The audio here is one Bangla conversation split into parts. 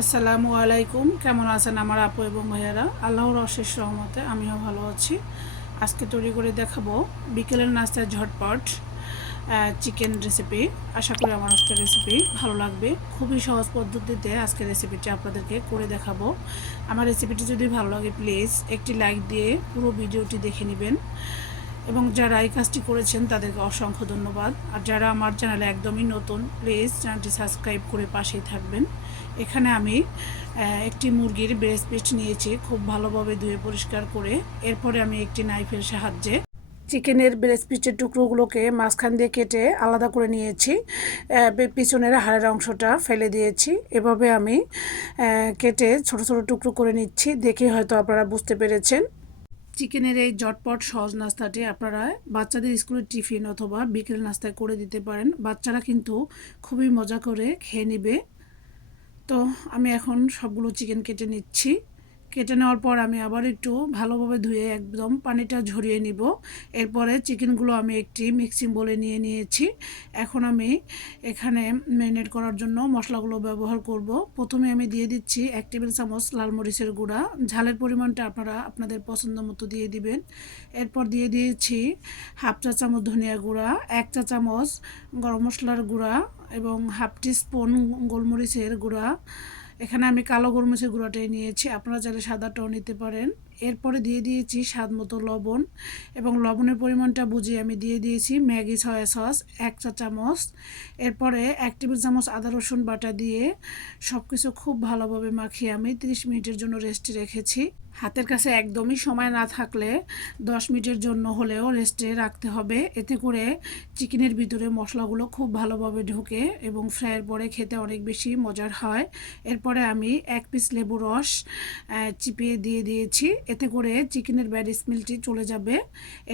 আসসালামু আলাইকুম। কেমন আছেন আমার আপু এবং ভাইয়ারা? আল্লাহর অশেষ রহমতে আমিও ভালো আছি। আজকে তৈরি করে দেখাবো বিকেলের নাস্তায় ঝটপট চিকেন রেসিপি আশা করি আমার আজকের রেসিপি ভালো লাগবে। খুবই সহজ পদ্ধতিতে আজকে রেসিপিটি আপনাদেরকে করে দেখাবো। আমার রেসিপিটি যদি ভালো লাগে প্লিজ একটি লাইক দিয়ে পুরো ভিডিওটি দেখে নেবেন। এবং যারা এই কাজটি করেছেন, তাদেরকে অসংখ্য ধন্যবাদ। আর যারা আমার চ্যানেলে একদমই নতুন প্লিজ চ্যানেলটি সাবস্ক্রাইব করে পাশেই থাকবেন। এখানে আমি একটি মুরগির ব্রেস্ট পিস নিয়েছি, খুব ভালোভাবে ধুয়ে পরিষ্কার করে। এরপরে আমি একটি নাইফের সাহায্যে চিকেনের ব্রেস্ট পিসের টুকরোগুলোকে মাঝখান দিয়ে কেটে আলাদা করে নিয়েছি। পিছনের হাড়ের অংশটা ফেলে দিয়েছি। এভাবে আমি কেটে ছোট ছোট টুকরো করে নিচ্ছি। দেখে হয়তো আপনারা বুঝতে পেরেছেন। চিকেনের এই জটপট সহজ নাস্তাটি আপনারা বাচ্চাদের স্কুলের টিফিন অথবা বিকেল নাস্তায় করে দিতে পারেন। বাচ্চারা কিন্তু খুবই মজা করে খেয়ে নেবে। তো আমি এখন সবগুলো চিকেন কেটে নিচ্ছি। কেটে নেওয়ার পর আমি আবার একটু ভালোভাবে ধুয়ে একদম পানিটা ঝরিয়ে নিব। এরপরে চিকেনগুলো আমি একটি মিক্সিং বলে নিয়ে নিয়েছি। এখন আমি এখানে ম্যারিনেট করার জন্য মশলাগুলো ব্যবহার করব। প্রথমে আমি দিয়ে দিচ্ছি এক টেবিল চামচ লাল মরিচের গুঁড়া। ঝালের পরিমাণটা আপনারা আপনাদের পছন্দ মতো দিয়ে দিবেন। এরপর দিয়ে দিয়েছি হাফ চা চামচ ধনিয়া গুঁড়া, এক চা চামচ গরম মশলার গুঁড়া এবং হাফ টি স্পুন গোলমরিচের গুঁড়া। এখানে আমি কালো গোলমরিচের গুঁড়াটাই নিয়েছি। আপনারা চাইলে সাদাটাও নিতে পারেন। এরপরে দিয়ে দিয়েছি স্বাদ মতো লবণ এবং লবণের পরিমাণটা বুঝিয়ে আমি দিয়ে দিয়েছি ম্যাগি, সয়া সস, এক চা চামচ। এরপরে এক টেবিল চামচ আদা, রসুন বাটা দিয়ে সব কিছু খুব ভালোভাবে মাখিয়ে আমি 30 মিনিটের জন্য রেস্টে রেখেছি। হাতের কাছে একদমই সময় না থাকলে 10 মিনিটের জন্য হলেও রেস্টে রাখতে হবে। এতে করে চিকেনের ভিতরে মশলাগুলো খুব ভালোভাবে ঢুকে এবং ফ্রাইয়ের পরে খেতে অনেক বেশি মজার হয়। এরপরে আমি এক পিস লেবু রস চিপিয়ে দিয়ে দিয়েছি। এতে করে চিকেনের ব্যাড স্মেলটি চলে যাবে।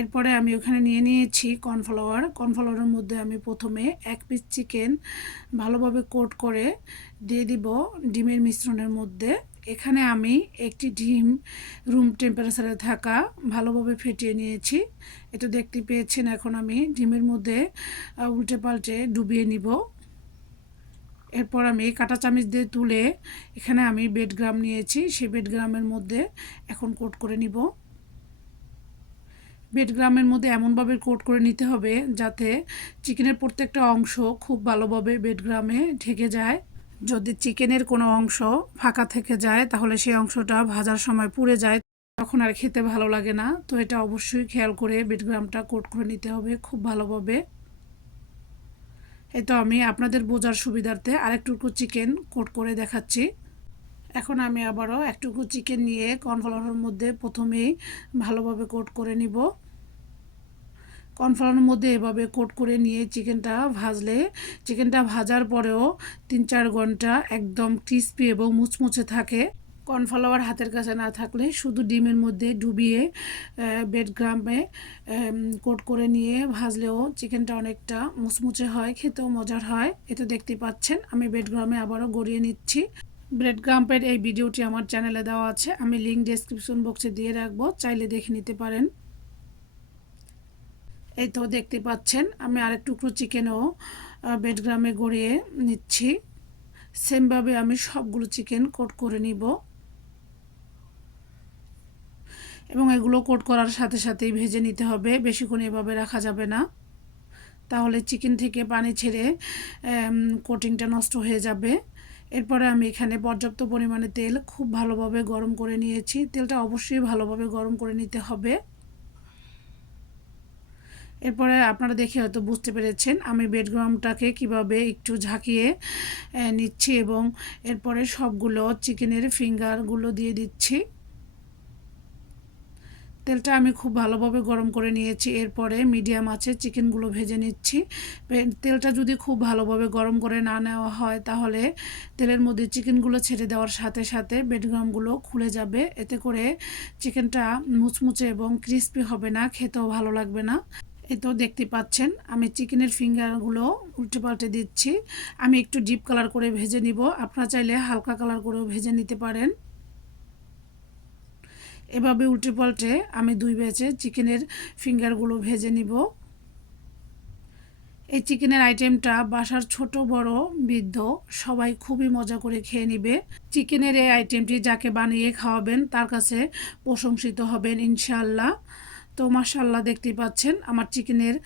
এরপরে আমি ওখানে নিয়ে নিয়েছি কর্নফ্লাওয়ার। কর্নফ্লাওয়ারের মধ্যে আমি প্রথমে এক পিস চিকেন ভালোভাবে কোট করে দিয়ে দিব ডিমের মিশ্রণের মধ্যে। এখানে আমি একটি ডিম রুম টেম্পারেচারে থাকা ভালোভাবে ফেটিয়ে নিয়েছি। এটা দেখতে পেয়েছেন এখন আমি। ডিমের মধ্যে উল্টে পাল্টে ডুবিয়ে নিব। এরপর আমি কাটা চামিচ দিয়ে তুলে এখানে আমি বেডগ্রাম নিয়েছি, সেই বেডগ্রামের মধ্যে এখন কোট করে নিব। বেডগ্রামের মধ্যে এমনভাবে কোট করে নিতে হবে যাতে চিকেনের প্রত্যেকটা অংশ খুব ভালোভাবে বেডগ্রামে ঢেকে যায়। যদি চিকেনের কোনো অংশ ফাঁকা থেকে যায়, তাহলে সেই অংশটা ভাজার সময় পুড়ে যায়। তখন আর খেতে ভালো লাগে না। তো এটা অবশ্যই খেয়াল করে বেডগ্রামটা কোট করে নিতে হবে খুব ভালোভাবে। তো আমি আপনাদের বোঝার সুবিধার্থে আরেকটুকু চিকেন কোট করে দেখাচ্ছি। এখন আমি আবারও একটুকু চিকেন নিয়ে কর্নফ্লাওয়ারের মধ্যে প্রথমেই ভালোভাবে কোট করে নিব। কর্নফ্লাওয়ারের মধ্যে এভাবে কোট করে নিয়ে চিকেনটা ভাজলে, চিকেনটা ভাজার পরেও তিন চার ঘণ্টা একদম ক্রিস্পি এবং মুচমুচে থাকে। কর্নফ্লাওয়ার হাতের কাছে না থাকলে শুধু ডিমের মধ্যে ডুবিয়ে বেডগ্রামে কোট করে নিয়ে ভাজলেও চিকেনটা অনেকটা মুচমুচে হয়, খেতেও মজার হয়। এটা দেখতে পাচ্ছেন, আমি বেডগ্রামে আবারও গড়িয়ে নিচ্ছি। ব্রেড গ্রাম্পের এই ভিডিওটি আমার চ্যানেলে দেওয়া আছে, আমি লিঙ্ক ডেসক্রিপশন বক্সে দিয়ে রাখব, চাইলে দেখে নিতে পারেন। এই তো দেখতে পাচ্ছেন, আমি আরেক টুকরো চিকেনও বেডগ্রামে গড়িয়ে নিচ্ছি। সেমভাবে আমি সবগুলো চিকেন কোট করে নিব। এবং এগুলো কোট করার সাথে সাথেই ভেজে নিতে হবে। বেশিক্ষণ এভাবে রাখা যাবে না। তাহলে চিকেন থেকে পানি ছেড়ে কোটিংটা নষ্ট হয়ে যাবে। এরপরে আমি এখানে পর্যাপ্ত পরিমাণে তেল খুব ভালোভাবে গরম করে নিয়েছি। তেলটা অবশ্যই ভালোভাবে গরম করে নিতে হবে। এরপরে আপনারা দেখে হয়তো বুঝতে পেরেছেন আমি বেডগ্রামটাকে কীভাবে একটু ঝাঁকিয়ে নিচ্ছি এবং এরপরে সবগুলো চিকেনের ফিঙ্গারগুলো দিয়ে দিচ্ছি। তেলটা আমি খুব ভালোভাবে গরম করে নিয়েছি। এরপরে মিডিয়াম আছে চিকেনগুলো ভেজে নিচ্ছি। তেলটা যদি খুব ভালোভাবে গরম করে না নেওয়া হয়, তাহলে তেলের মধ্যে চিকেনগুলো ছেড়ে দেওয়ার সাথে সাথে বেডগ্রামগুলো খুলে যাবে। এতে করে চিকেনটা মুচমুচে এবং ক্রিস্পি হবে না, খেতেও ভালো লাগবে না। এ তো দেখতে পাচ্ছেন, আমি চিকেনের ফিঙ্গারগুলো উল্টে পাল্টে দিচ্ছি। আমি একটু ডিপ কালার করে ভেজে নিব। আপনারা চাইলে হালকা কালার করেও ভেজে নিতে পারেন। এভাবে উল্টে পাল্টে আমি দুই ব্যাচে চিকেনের ফিঙ্গারগুলো ভেজে নিব। এই চিকেনের আইটেমটা বাসার ছোট, বড়, বৃদ্ধ সবাই খুবই মজা করে খেয়ে নিবে। চিকেনের এই আইটেমটি যাকে বানিয়ে খাওয়াবেন তার কাছে প্রশংসিত হবেন ইনশাল্লাহ তো মাশাল্লাহ দেখতেই পাচ্ছেন আমার চিকেনের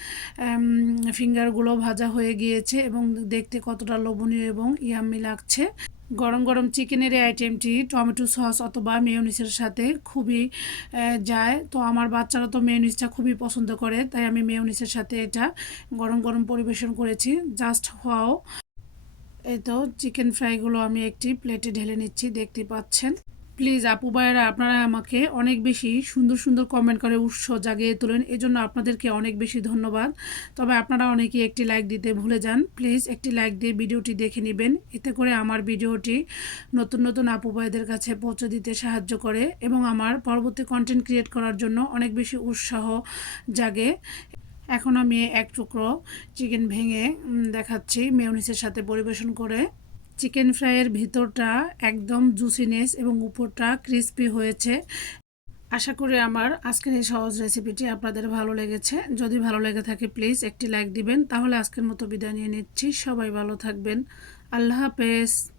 ফিঙ্গারগুলো ভাজা হয়ে গিয়েছে এবং দেখতে কতটা লোভনীয় এবং ইয়াম্মি লাগছে। গরম গরম চিকেনের এই আইটেমটি টমেটো সস অথবা মেয়নিসের সাথে খুবই যায়। তো আমার বাচ্চারা তো মেয়নিসটা খুবই পছন্দ করে, তাই আমি মেয়নিসের সাথে এটা গরম গরম পরিবেশন করেছি। জাস্ট হওয়াও এই তো, চিকেন ফ্রাইগুলো আমি একটি প্লেটে ঢেলে নিচ্ছি, দেখতে পাচ্ছেন। প্লিজ আপু ভাইয়েরা, আপনারা আমাকে অনেক বেশি সুন্দর সুন্দর কমেন্ট করে উৎস জাগিয়ে তোলেন। এজন্য আপনাদেরকে অনেক বেশি ধন্যবাদ। তবে আপনারা অনেকেই একটি লাইক দিতে ভুলে যান। প্লিজ একটি লাইক দিয়ে ভিডিওটি দেখে নেবেন। এতে করে আমার ভিডিওটি নতুন নতুন আপু ভাইদের কাছে পৌঁছে দিতে সাহায্য করে এবং আমার পরবর্তী কন্টেন্ট ক্রিয়েট করার জন্য অনেক বেশি উৎসাহ জাগে। এখন আমি এক টুকরো চিকেন ভেঙে দেখাচ্ছি মেয়নিসের সাথে পরিবেশন করে। চিকেন ফ্রাইয়ের ভেতরটা একদম জুসিনেস এবং উপরটা ক্রিস্পি হয়েছে। আশা করি আমার আজকের এই সহজ রেসিপিটি আপনাদের ভালো লেগেছে। যদি ভালো লেগে থাকে প্লিজ একটি লাইক দিবেন। তাহলে আজকের মতো বিদায় নিয়ে নিচ্ছি। সবাই ভালো থাকবেন। আল্লাহ হাফেজ।